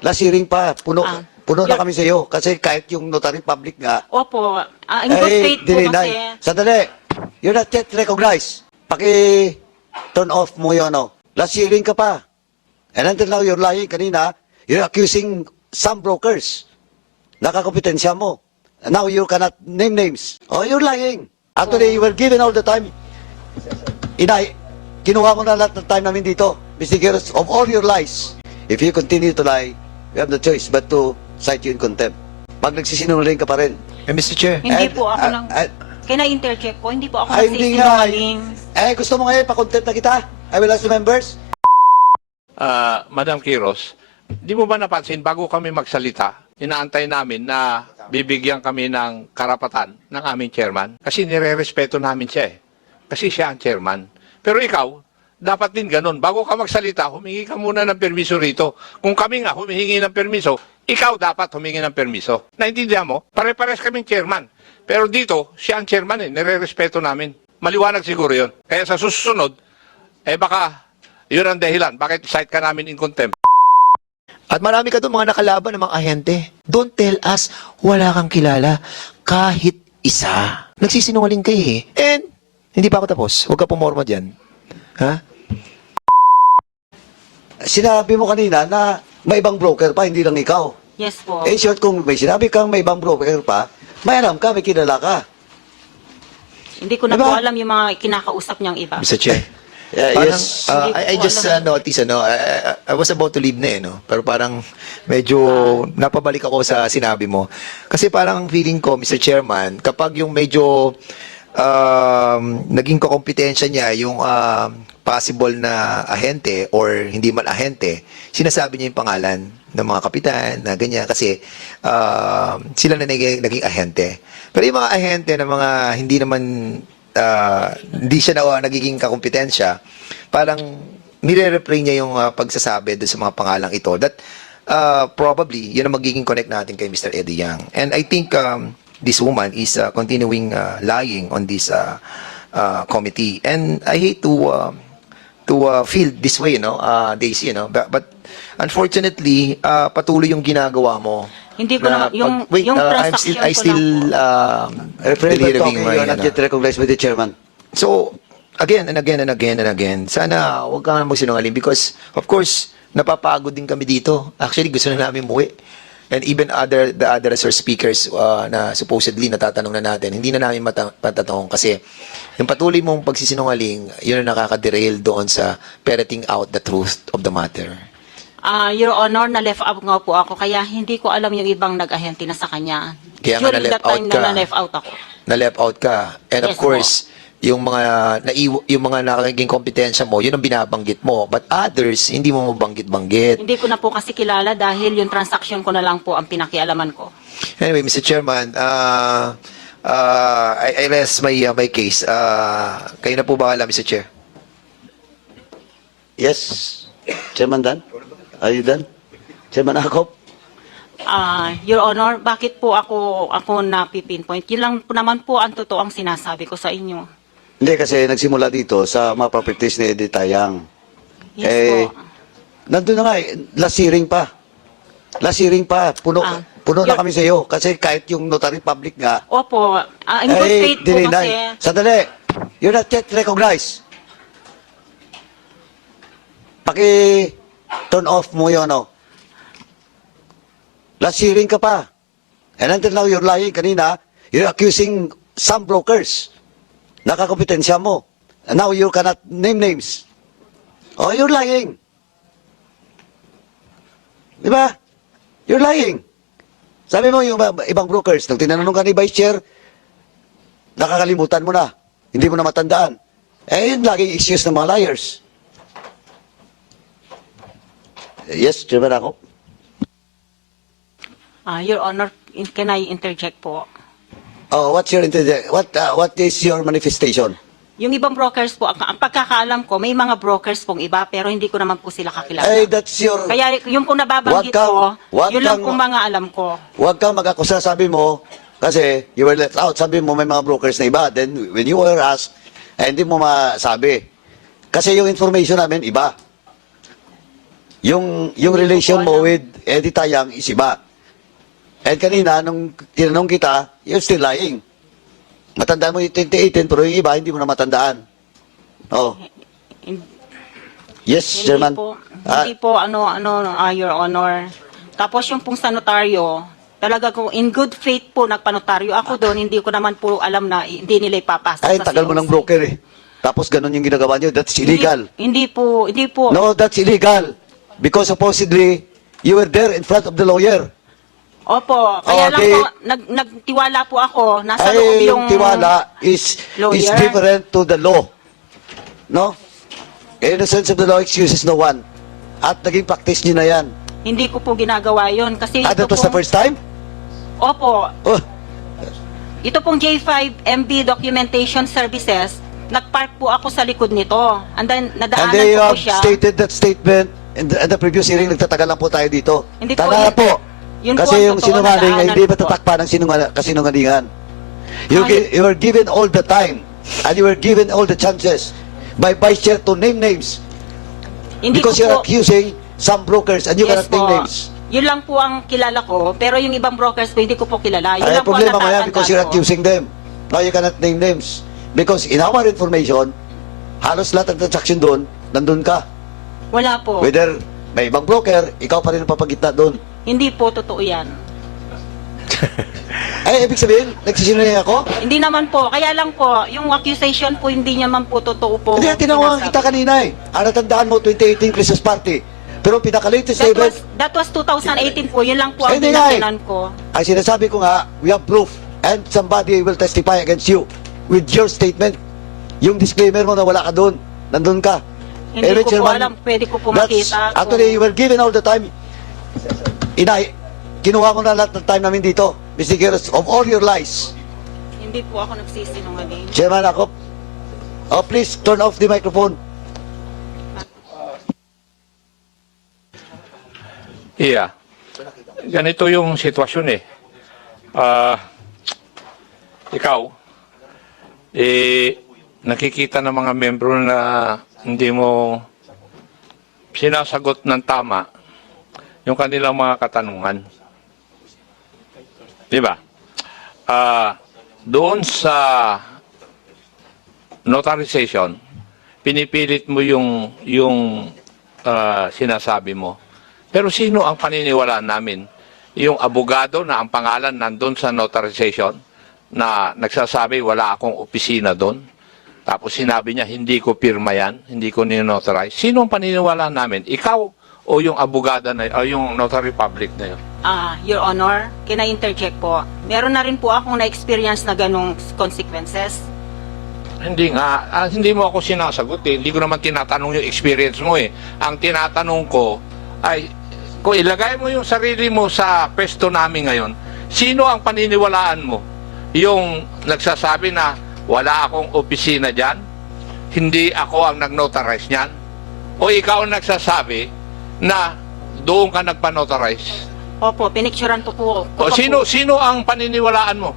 Last hearing pa, puno na Your- kami sa iyo. Kasi kahit yung notary public nga, Opo, in good faith po dininay. kasi. Sandali, you're not yet recognized. Turn off mo yun, ano. Last hearing ka pa. And until now, you're lying. Kanina, you're accusing some brokers. Nakakompetensya mo. And now you cannot name names. Oh, you're lying. Actually, you were given all the time. Kinuha mo na lahat ng time namin dito. Mr. Giros, of all your lies, if you continue to lie, you have the choice but to cite you in contempt. Pag nagsisinungaling ka pa rin. Mr. Chair. Hindi And, po ako lang, can I interject po? Hindi po ako hindi nga. nagsisinungaling. Gusto mo ngayon, pa-contempt na kita? I will ask the members. Madam Quiros, di mo ba napansin, bago kami magsalita, inaantay namin na bibigyan kami ng karapatan ng aming chairman? Kasi nire-respeto namin siya eh. Kasi siya ang chairman. Pero ikaw, dapat din ganun. Bago ka magsalita, humingi ka muna ng permiso rito. Kung kami nga humihingi ng permiso, ikaw dapat humingi ng permiso. Naintindihan mo? Pare-pares kaming chairman. Pero dito, siya ang chairman eh. Nire-respeto namin. Maliwanag siguro yun. Kaya sa susunod, baka yun ang dahilan. Bakit cite ka namin in contempt? At marami ka doon mga nakalaban ng mga ahente. Don't tell us wala kang kilala kahit isa. Nagsisinungaling kayo eh. And hindi pa ako tapos. Huwag ka pumorma dyan. Ha? Sinabi mo kanina na may ibang broker pa, hindi lang ikaw. Yes po. In short, kung may sinabi kang may ibang broker pa, may alam ka, may kilala ka. Hindi ko na Diba? po alam yung mga kinakausap niyang iba. Mr. Chair. Yes. I just noticed, I was about to leave na eh, no? Pero parang medyo napabalik ako sa sinabi mo. Kasi parang feeling ko, Mr. Chairman, kapag yung medyo naging kakompetensya niya yung possible na ahente or hindi man ahente, sinasabi niya yung pangalan ng mga kapitan na ganyan kasi sila na naging ahente. Pero yung mga ahente na mga hindi naman hindi siya na nagiging kakompetensya, parang nire-refrain niya yung pagsasabi doon sa mga pangalang ito. That probably, yun ang magiging connect natin kay Mr. Eddie Yang. And I think this woman is continuing lying on this committee. And I hate to feel this way, Daisy, but unfortunately, patuloy yung ginagawa mo. Hindi ko na, yung transaction I still Referring delivering talking, you are not yet recognized by the chairman. So, again and again and again and again, sana huwag kang magsinungaling because, of course, napapagod din kami dito. Actually, gusto na namin muwi. And even the other resource speakers na supposedly natatanong na natin, hindi na namin matatanong kasi yung patuloy mong pagsisinungaling, yun ang nakaka-derail doon sa ferreting out the truth of the matter. Your Honor, na-left out nga po ako, kaya hindi ko alam yung ibang nag-ahente na sa kanya. Kaya nga During na-left that time out ka. na na-left out ako. Na-left out ka. And of Yes, course, yung mga naging kompetensya mo, yun ang binabanggit mo. But others, hindi mo mabanggit-banggit. Hindi ko na po kasi kilala dahil yung transaction ko na lang po ang pinakialaman ko. Anyway, Mr. Chairman, I rest my case. Kayo na po bahala, Mr. Chair. Yes. Chairman Dan? Are you done? Chairman Akop? Your Honor, bakit po ako napipinpoint? Yun lang po naman po ang totoong sinasabi ko sa inyo. Hindi, kasi nagsimula dito sa mga properties ni Eddie Tayang. Yes po. Nandun na nga, last hearing pa. Last hearing pa, puno na kami sa iyo. Kasi kahit yung notary public nga, Opo, in good faith po kasi. Sandali, you're not yet recognized. Turn off mo yun, ano. Last hearing ka pa. And until now, you're lying. Kanina, you're accusing some brokers. Nakakompetensya mo. And now you cannot name names. Oh, you're lying. Di ba? You're lying. Sabi mo yung ibang brokers, nung tinanong ka ni Vice Chair, nakakalimutan mo na. Hindi mo na matandaan. Yun laging excuse ng mga liars. Yes, Chairman ako. Your Honor, can I interject po? Oh, what is your manifestation? Yung ibang brokers po, ang pagkakaalam ko, may mga brokers pong iba, pero hindi ko naman po sila kakilala. That's your... Kaya yung kung nababanggit ko, yun lang kung mga alam ko. Huwag kang mag-akusa, sabi mo, kasi you were left out. Sabi mo may mga brokers na iba. Then when you were asked, hindi mo masabi. Kasi yung information namin, iba. Yung relation mo with Eddie Tayang is iba. And kanina, nung tinanong kita, you're still lying. Matandaan mo yung 2018, pero yung iba, hindi mo na matandaan. Oh. Yes, Chairman. Hindi po, Your Honor. Tapos yung pong sa notaryo, talaga kung in good faith po nagpanotaryo ako doon, hindi ko naman po alam na hindi nila ipapasa Ay, sa tagal mo COC. ng broker eh. Tapos ganun yung ginagawa nyo. That's illegal. Hindi po. No, that's illegal. Because supposedly, you were there in front of the lawyer. Opo, kaya lang Okay. po, nagtiwala po ako, nasa loob Ay, yung yung tiwala is lawyer. different to the law. No? In the sense of the law, excuses no one. At naging practice nyo na yan. Hindi ko po ginagawa yon kasi Ah, that was the first time? Opo, Oh, ito pong J5MB Documentation Services, nagpark po ako sa likod nito. And then, and nadaanan they ko po have siya. stated that statement in the previous hearing, nagtatagal lang po tayo dito. Hindi po, Tala yun- po. yun po Kasi ang yung totoo, sinungaling ay nadaanan hindi ko po. matatakpan ng kasinungalingan. You, Ay- you were given all the time and you were given all the chances by Vice Chair to name names Hindi because ko you're po, accusing some brokers and you yes cannot name po. names. Yun lang po ang kilala ko, pero yung ibang brokers po, hindi ko po kilala. Yun Ay, lang po ang problema mo yan natatandaan because you're ko. accusing them. Now you cannot name names. Because in our information, halos lahat ng transaction doon, nandun ka. Wala po. Whether may ibang broker, ikaw pa rin ang papagitna doon. Hindi po totoo yan. Ay, ibig sabihin, nagsisinungaling ako? Hindi naman po. Kaya lang po, yung accusation po, hindi naman po totoo po. Hindi, tinawagan sinasabi. kita kanina eh. Ang natandaan mo, 2018 Christmas party. Pero pinaka-latest event, That was 2018 po. Yun lang po ang Hindi nga eh. pinatinan ko. ang sinasabi ko nga, we have proof and somebody will testify against you with your statement. Yung disclaimer mo na wala ka doon, nandun ka. Hindi Anyway, ko po Chairman, alam. Pwede ko po that's- makita. Actually, you were given all the time. Kinuha mo na lahat ng time namin dito, Mr. Giros, of all your lies. Hindi po ako nagsisinungaling. Chairman ako, oh, please turn off the microphone. Iya. Ganito yung sitwasyon eh. Ikaw, nakikita ng mga membro na hindi mo sinasagot ng tama yung kanilang mga katanungan. Di ba? Doon sa notarization, pinipilit mo yung sinasabi mo. Pero sino ang paniniwalaan namin? Yung abogado na ang pangalan nandun sa notarization na nagsasabi wala akong opisina doon. Tapos sinabi niya hindi ko pirma yan, hindi ko ninotarize. Sino ang paniniwalaan namin? Ikaw o yung abogada na o yung notary public na yun? Your Honor, can I interject po? Meron na rin po akong na-experience na ganong consequences. Hindi nga, hindi mo ako sinasagot eh. Hindi ko naman tinatanong yung experience mo eh. Ang tinatanong ko ay, kung ilagay mo yung sarili mo sa pwesto namin ngayon, sino ang paniniwalaan mo? Yung nagsasabi na wala akong opisina dyan, hindi ako ang nag-notarize niyan, o ikaw ang nagsasabi na doon ka nagpa-notarize? Opo, pinicturean ko po. O sino ang paniniwalaan mo?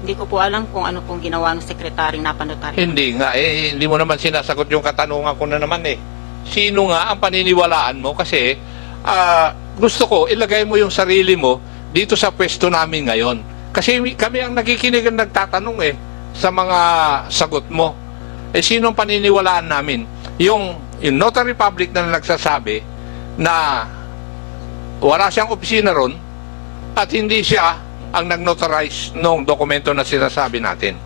Hindi ko po alam kung ano pong ginawa ng sekretary na panotaryo. Hindi nga, hindi mo naman sinasagot yung katanungan ko na naman eh. Sino nga ang paniniwalaan mo? Kasi gusto ko, ilagay mo yung sarili mo dito sa pwesto namin ngayon. Kasi kami ang nakikinig at nagtatanong eh sa mga sagot mo. Eh sino ang paniniwalaan namin? Yung notary public na nagsasabi na wala siyang opisina ron at hindi siya ang nag-notarize ng dokumento na sinasabi natin.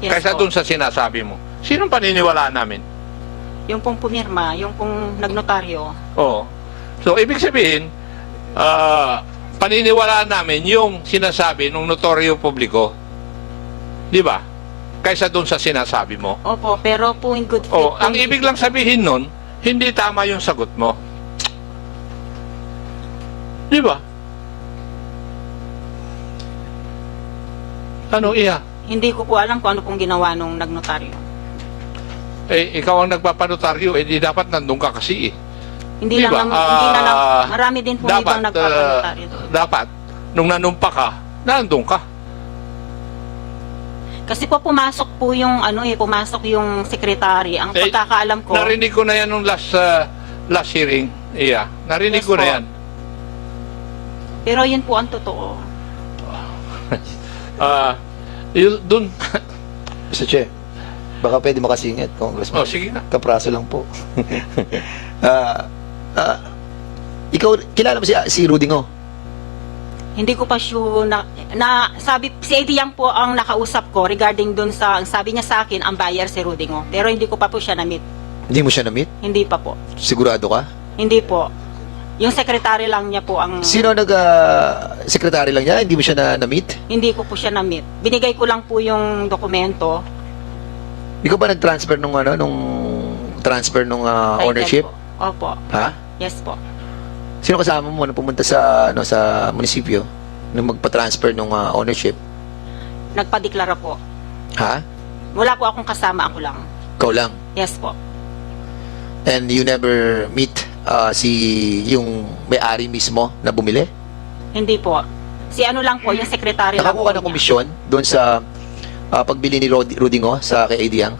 Yes Kaysa po. dun sa sinasabi mo. Sinong paniniwalaan namin? Yung pong pumirma, yung pong nagnotaryo. Oo. So, ibig sabihin, paniniwalaan namin yung sinasabi ng notaryo publiko. Di ba? Kaysa dun sa sinasabi mo. Opo, pero po in good faith. Oh, po, ang hindi ibig po. lang sabihin nun, hindi tama yung sagot mo. Di ba? Ano iya? Hindi ko po alam kung ano pong ginawa nung nagnotaryo. Eh, ikaw ang nagpapanotaryo, eh di dapat nandun ka kasi eh. Hindi Di lang, ba? hindi na lang, marami din po Dapat, ibang nagpapanotaryo. dapat, nung nanumpa ka, nandun ka. Kasi po pumasok po yung pumasok yung secretary. Ang Eh, pagkakaalam ko, Narinig ko na yan nung last hearing. Iya, narinig Yes ko na po. yan. pero yun po ang totoo. Dun, Mr. Chair, baka pwede makasingit, Congressman. sige na. Kapraso lang po. Ikaw, kilala mo si Rudy Ngo? Hindi ko pa sure sabi si Eddie Yang po ang nakausap ko regarding dun sa ang sabi niya sa akin ang buyer si Rudy Ngo. Pero hindi ko pa po siya na-meet. Hindi mo siya na-meet? Hindi pa po. Sigurado ka? Hindi po. Yung secretary lang niya po ang Sino secretary lang niya? Hindi mo siya na-meet? hindi ko po siya na-meet. Binigay ko lang po yung dokumento. Ikaw ba nag-transfer nung transfer nung Title ownership? po. Opo. Ha? Yes po. Sino kasama mo nung pumunta sa sa munisipyo nung magpa-transfer nung ownership? Nagpadeklara po. Ha? Wala po akong kasama, ako lang. Ikaw lang. Yes po. And you never meet yung may-ari mismo na bumili? Hindi po. Si ano lang po, yung secretary lang po Nakakuha ka ng niya. komisyon doon sa pagbili ni Rudy Ngo sa kay Eddie Yang?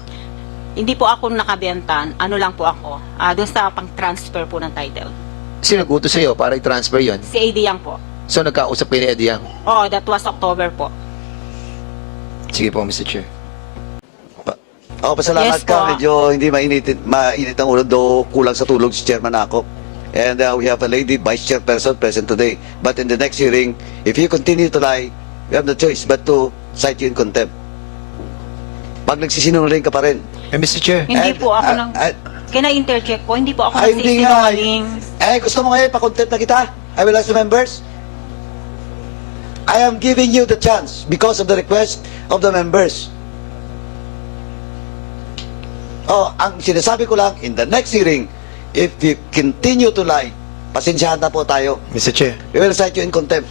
Hindi po ako nakabentan. Ano lang po ako. Doon sa pang-transfer po ng title. Sino nag-utos sa'yo para i-transfer yon? Si Eddie Yang po. So nagkausap kayo ni Eddie Yang? Oh, that was October po. Sige po, Mr. Chair. Pasalamat Yes ka. po. Medyo hindi mainit ang ulo, do kulang sa tulog si Chairman ako. And we have a lady vice chairperson present today. But in the next hearing, if you continue to lie, we have no choice but to cite you in contempt. Pag nagsisinungaling ka pa rin. Mr. Chair. Hindi po ako nang... Can I interject po? Hindi po ako Hindi nga. nagsisinungaling. Gusto mo ngayon, pa-contempt na kita? I will ask the members. I am giving you the chance because of the request of the members. Ang sinasabi ko lang, in the next hearing, if you continue to lie, pasensyahan na po tayo. Mr. Chair. We will cite you in contempt.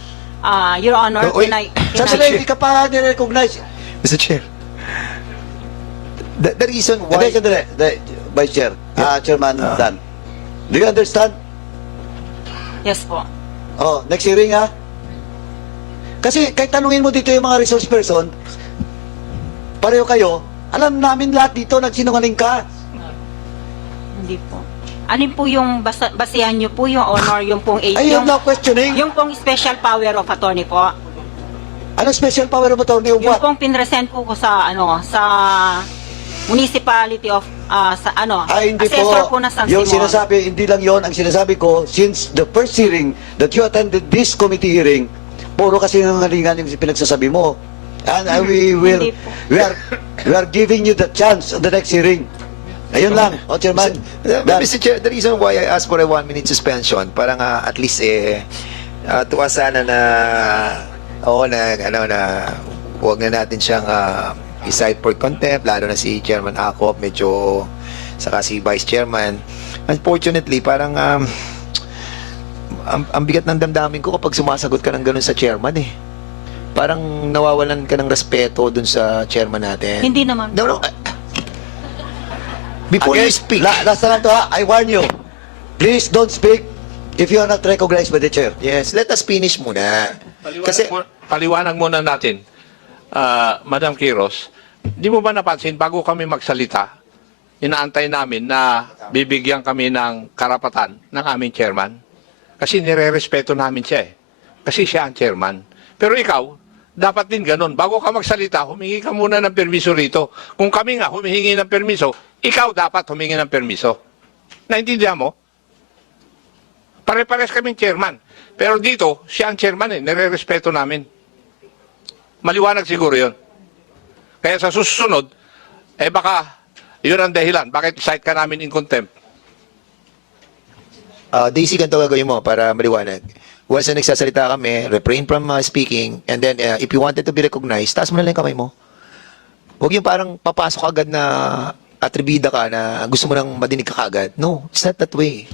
Your Honor, No, wait. Sandali, hindi ka pa nire-recognize. Mr. Chair. The reason why... Sandali, Vice Chair, Chairman Dan. Do you understand? Yes po. Next hearing ha. Kasi kahit tanungin mo dito yung mga resource person, pareho kayo, alam namin lahat dito nagsinungaling ka. Hindi po. Alin po yung basehan niyo po yung honor, yung pong I am now questioning. yung pong special power of attorney po. Anong special power of attorney of Yung what? pong pinresent po ko sa sa municipality of Hindi assessor po. po na San Yung Simon. sinasabi, hindi lang yon. Ang sinasabi ko, since the first hearing that you attended this committee hearing, puro kasi nangalingan yung pinagsasabi mo. And Hindi po. we are giving you the chance on the next hearing. Ayun lang, Chairman. Mr. Chair, the reason why I asked for a 1-minute suspension, para nga at least tuwa sana na huwag na natin siyang i-cite for contempt, lalo na si Chairman Acop, medyo saka si Vice Chairman. Unfortunately, parang ang bigat ng damdamin ko kapag sumasagot ka ng ganun sa Chairman Parang nawawalan ka ng respeto dun sa Chairman natin. Hindi naman. No. Before you speak. Last na lang to ha, I warn you. Please don't speak if you are not recognized by the chair. Yes, let us finish muna. Kasi Paliwanag muna natin, Madam Quiros, di mo ba napansin, bago kami magsalita, inaantay namin na bibigyan kami ng karapatan ng aming chairman? Kasi nire-respeto namin siya Kasi siya ang chairman. Pero ikaw, dapat din ganun. Bago ka magsalita, humingi ka muna ng permiso rito. Kung kami nga humihingi ng permiso, ikaw dapat humingi ng permiso. Naintindihan mo? Pare-pares kaming chairman. Pero dito, siya ang chairman nire-respeto namin. Maliwanag siguro yun. Kaya sa susunod, baka yun ang dahilan. Bakit cite ka namin in contempt? Daisy, ganito gagawin mo para maliwanag. Once na nagsasalita kami, refrain from speaking, and then if you wanted to be recognized, taas mo na lang yung kamay mo. Huwag yung parang papasok agad na atribida ka na gusto mo nang madinig ka agad. No, it's not that way.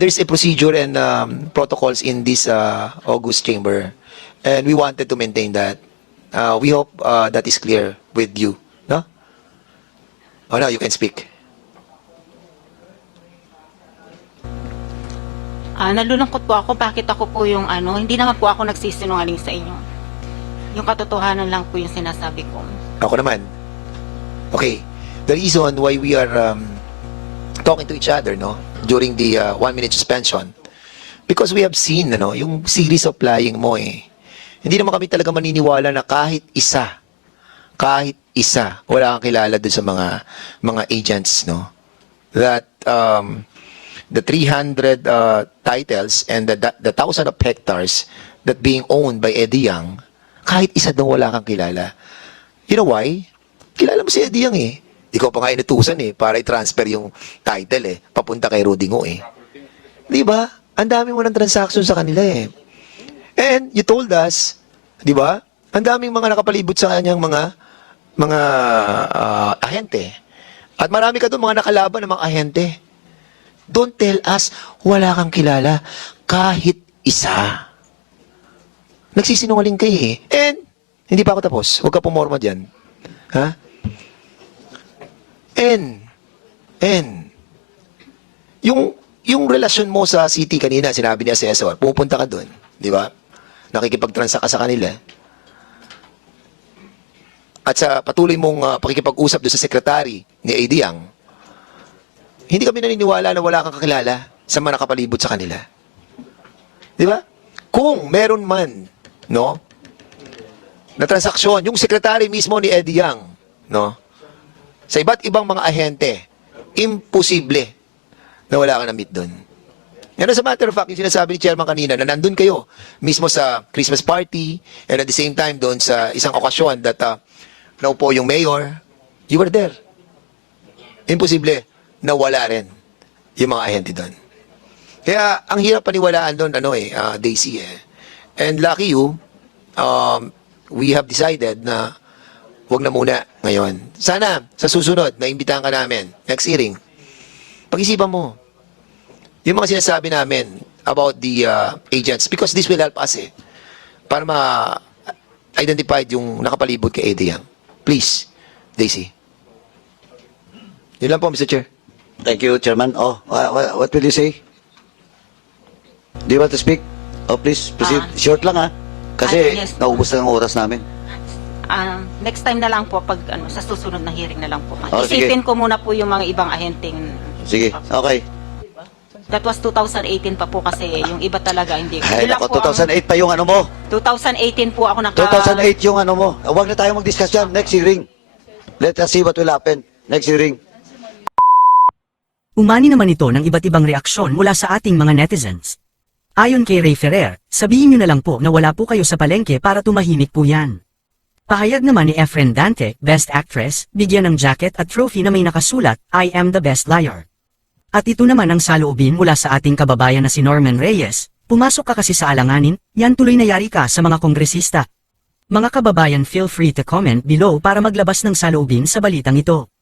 There's a procedure and protocols in this August chamber, and we wanted to maintain that. We hope that is clear with you. No? Now you can speak. Nalulungkot po ako bakit ako po yung hindi naman po ako nagsisinungaling sa inyo. Yung katotohanan lang po yung sinasabi ko. Ako naman. Okay. The reason why we are talking to each other, no, during the 1-minute suspension, because we have seen, ano, yung series of lying mo eh. Hindi naman kami talaga maniniwala na kahit isa, wala kang kilala dun sa mga agents, no, that the 300 titles and the 1,000 of hectares that being owned by Eddie Yang, kahit isa doon wala kang kilala. You know why? Kilala mo si Eddie Yang eh. Ikaw pa nga inutusan eh, para i-transfer yung title eh, papunta kay Rudy Ngo eh. Di ba? Ang dami mo ng transaction sa kanila eh. And you told us, di ba? Ang daming mga nakapalibot sa kanyang mga ahente. At marami ka doon mga nakalaban ng mga ahente. Don't tell us, wala kang kilala, kahit isa. Nagsisinungaling kayo eh. And, hindi pa ako tapos. Huwag ka pumorma dyan. Ha? And, yung relasyon mo sa city kanina, sinabi ni Assessor, pupunta ka doon, di ba? Nakikipagtransa ka sa kanila. At sa patuloy mong pakikipag-usap doon sa sekretary ni Eddie Yang, hindi kami naniniwala na wala kang kakilala sa mga nakapalibot sa kanila. Di ba? Kung meron man, no, na transaksyon, yung sekretary mismo ni Eddie Yang, no, sa iba't ibang mga ahente, imposible na wala ka na-meet doon. Yan as a matter of fact, yung sinasabi ni Chairman kanina na nandun kayo mismo sa Christmas party and at the same time doon sa isang okasyon that naupo yung mayor, you were there. Imposible na wala rin yung mga ahente doon. Kaya ang hirap paniwalaan doon, Daisy eh. And lucky you, we have decided na wag na muna ngayon. Sana, sa susunod, naimbitahan ka namin, next hearing, pag-isipan mo, yung mga sinasabi namin about the agents, because this will help us eh, para ma-identify yung nakapalibot kay Eddie Yang. Please, Daisy. Yun lang po, Mr. Chair. Thank you, Chairman. Oh, what will you say? Do you want to speak? Oh, please, proceed. Short lang ha. Kasi yes. naubos na ang oras namin. Next time na lang po pag sa susunod na hearing na lang po. Oh, sige. Isipin ko muna po yung mga ibang ahenteng. Sige, okay. That was 2018 pa po kasi yung iba talaga hindi. Ay, Yun lang nako, po ang- 2008 pa yung ano mo. 2018 po ako 2008 yung ano mo. Huwag na tayo mag-discuss yan. Next hearing. Let us see what will happen. Next hearing. Umani naman ito ng iba't ibang reaksyon mula sa ating mga netizens. Ayon kay Ray Ferrer, sabihin nyo na lang po na wala po kayo sa palengke para tumahimik po yan. Pahayag naman ni Efren Dante, Best Actress, bigyan ng jacket at trophy na may nakasulat, I am the best liar. At ito naman ang saloobin mula sa ating kababayan na si Norman Reyes, pumasok ka kasi sa alanganin, yan tuloy na yari ka sa mga kongresista. Mga kababayan, feel free to comment below para maglabas ng saloobin sa balitang ito.